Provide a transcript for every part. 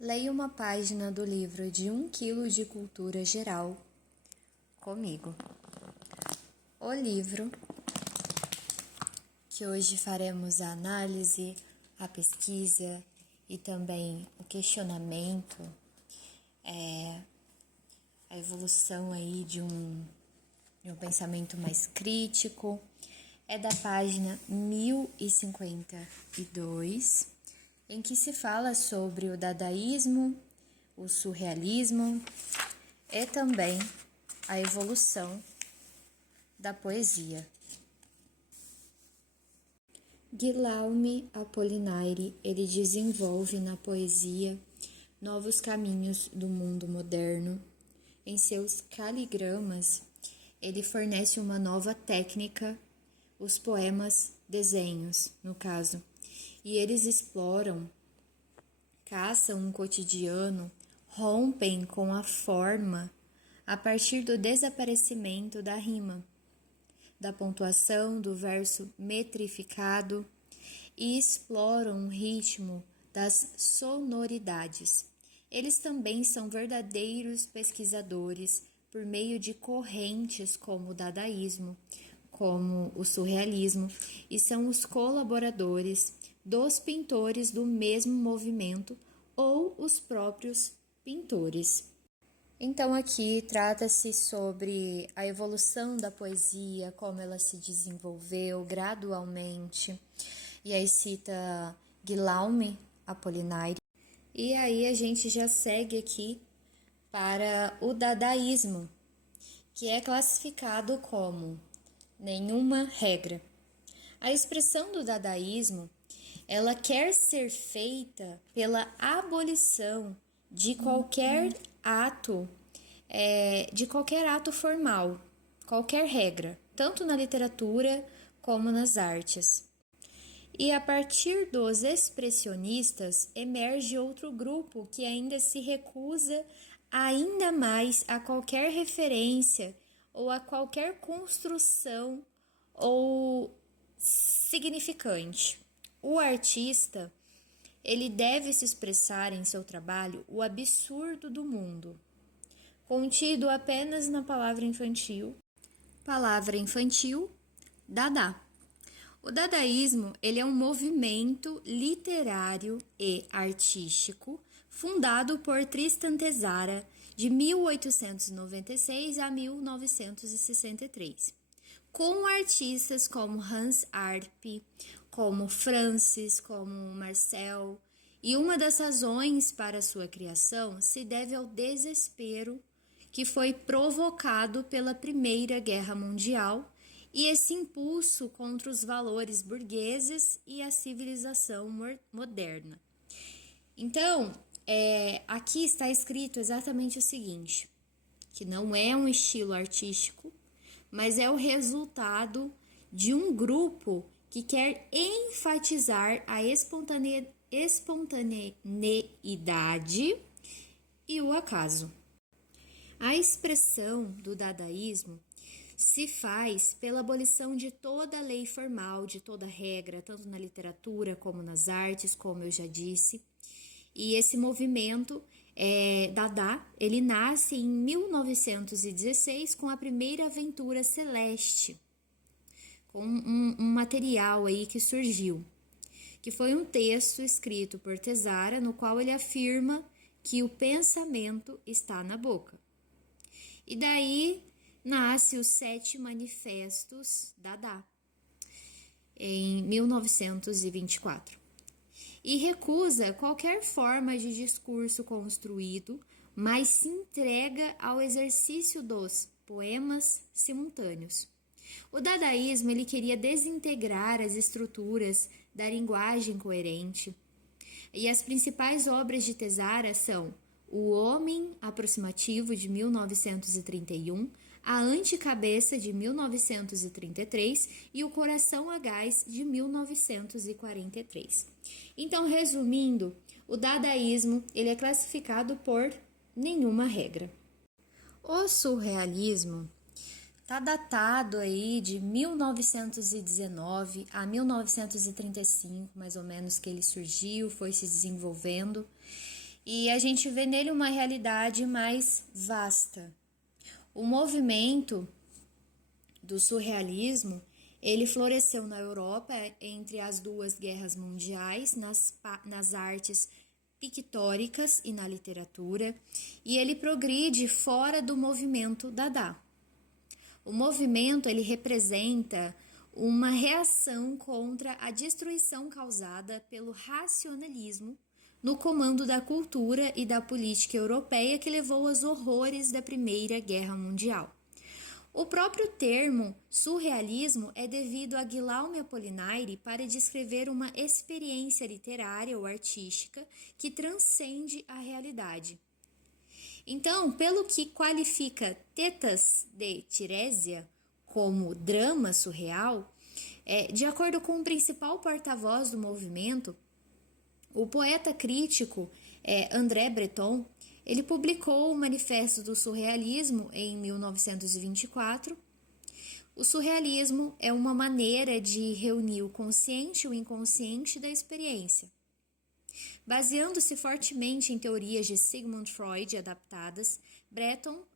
Leia uma página do livro de 1 quilo de cultura geral comigo. O livro, que hoje faremos a análise, a pesquisa e também o questionamento, a evolução aí de um pensamento mais crítico, é da página 1052, em que se fala sobre o dadaísmo, o surrealismo e também a evolução da poesia. Guillaume Apollinaire, ele desenvolve na poesia novos caminhos do mundo moderno. Em seus caligramas, ele fornece uma nova técnica, os poemas desenhos, no caso, e eles exploram, caçam um cotidiano, rompem com a forma a partir do desaparecimento da rima, da pontuação do verso metrificado e exploram um ritmo das sonoridades. Eles também são verdadeiros pesquisadores por meio de correntes como o dadaísmo, como o surrealismo, e são os colaboradores dos pintores do mesmo movimento ou os próprios pintores. Então aqui trata-se sobre a evolução da poesia, como ela se desenvolveu gradualmente, e aí cita Guillaume Apollinaire. E aí a gente já segue aqui para o dadaísmo, que é classificado como nenhuma regra. A expressão do dadaísmo, ela quer ser feita pela abolição de qualquer ato, formal, qualquer regra, tanto na literatura como nas artes. E a partir dos expressionistas emerge outro grupo que ainda se recusa ainda mais a qualquer referência ou a qualquer construção ou significante. O artista, ele deve se expressar em seu trabalho o absurdo do mundo, contido apenas na palavra infantil, Dada. O dadaísmo, ele é um movimento literário e artístico fundado por Tristan Tzara de 1896 a 1963, com artistas como Hans Arp, como Francis, como Marcel, e uma das razões para sua criação se deve ao desespero que foi provocado pela Primeira Guerra Mundial e esse impulso contra os valores burgueses e a civilização moderna. Então, aqui está escrito exatamente o seguinte, que não é um estilo artístico, mas é o resultado de um grupo que quer enfatizar a espontaneidade e o acaso. A expressão do dadaísmo se faz pela abolição de toda lei formal, de toda regra, tanto na literatura como nas artes, como eu já disse. E esse movimento Dada, ele nasce em 1916 com a primeira aventura celeste, com um material aí que surgiu, que foi um texto escrito por Tzara, no qual ele afirma que o pensamento está na boca. E daí nasce os 7 manifestos Dada, em 1924. E recusa qualquer forma de discurso construído, mas se entrega ao exercício dos poemas simultâneos. O dadaísmo, ele queria desintegrar as estruturas da linguagem coerente. E as principais obras de Tzara são O Homem Aproximativo, de 1931, A Antecabeça, de 1933 e O Coração a Gás, de 1943. Então, resumindo, o dadaísmo, ele é classificado por nenhuma regra. O surrealismo está datado aí de 1919 a 1935, mais ou menos, que ele surgiu, foi se desenvolvendo. e a gente vê nele uma realidade mais vasta. O movimento do surrealismo, ele floresceu na Europa entre as duas guerras mundiais, nas artes pictóricas e na literatura, e ele progride fora do movimento Dada. O movimento ele representa uma reação contra a destruição causada pelo racionalismo no comando da cultura e da política europeia que levou aos horrores da Primeira Guerra Mundial. O próprio termo surrealismo é devido a Guillaume Apollinaire para descrever uma experiência literária ou artística que transcende a realidade. Então, pelo que qualifica Tetas de Tirésia como drama surreal, de acordo com o principal porta-voz do movimento, o poeta crítico André Breton, ele publicou o Manifesto do Surrealismo em 1924. O surrealismo é uma maneira de reunir o consciente e o inconsciente da experiência. Baseando-se fortemente em teorias de Sigmund Freud adaptadas,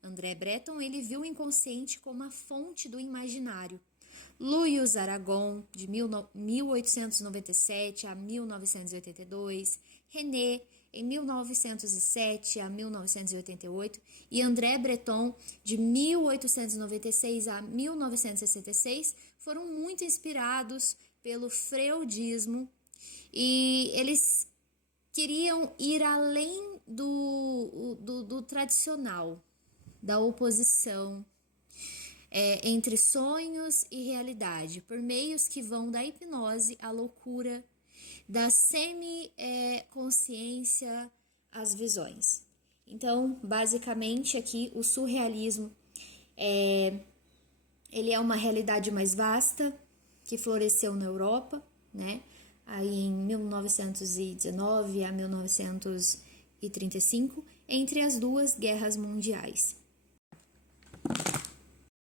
André Breton, ele viu o inconsciente como a fonte do imaginário. Louis Aragon, de 1897 a 1982, René, em 1907 a 1988, e André Breton, de 1896 a 1966, foram muito inspirados pelo freudismo e eles queriam ir além do tradicional, da oposição entre sonhos e realidade, por meios que vão da hipnose à loucura, da semi-consciência às visões. Então, basicamente, aqui o surrealismo ele é uma realidade mais vasta que floresceu na Europa, né? Aí em 1919 a 1935, entre as duas guerras mundiais.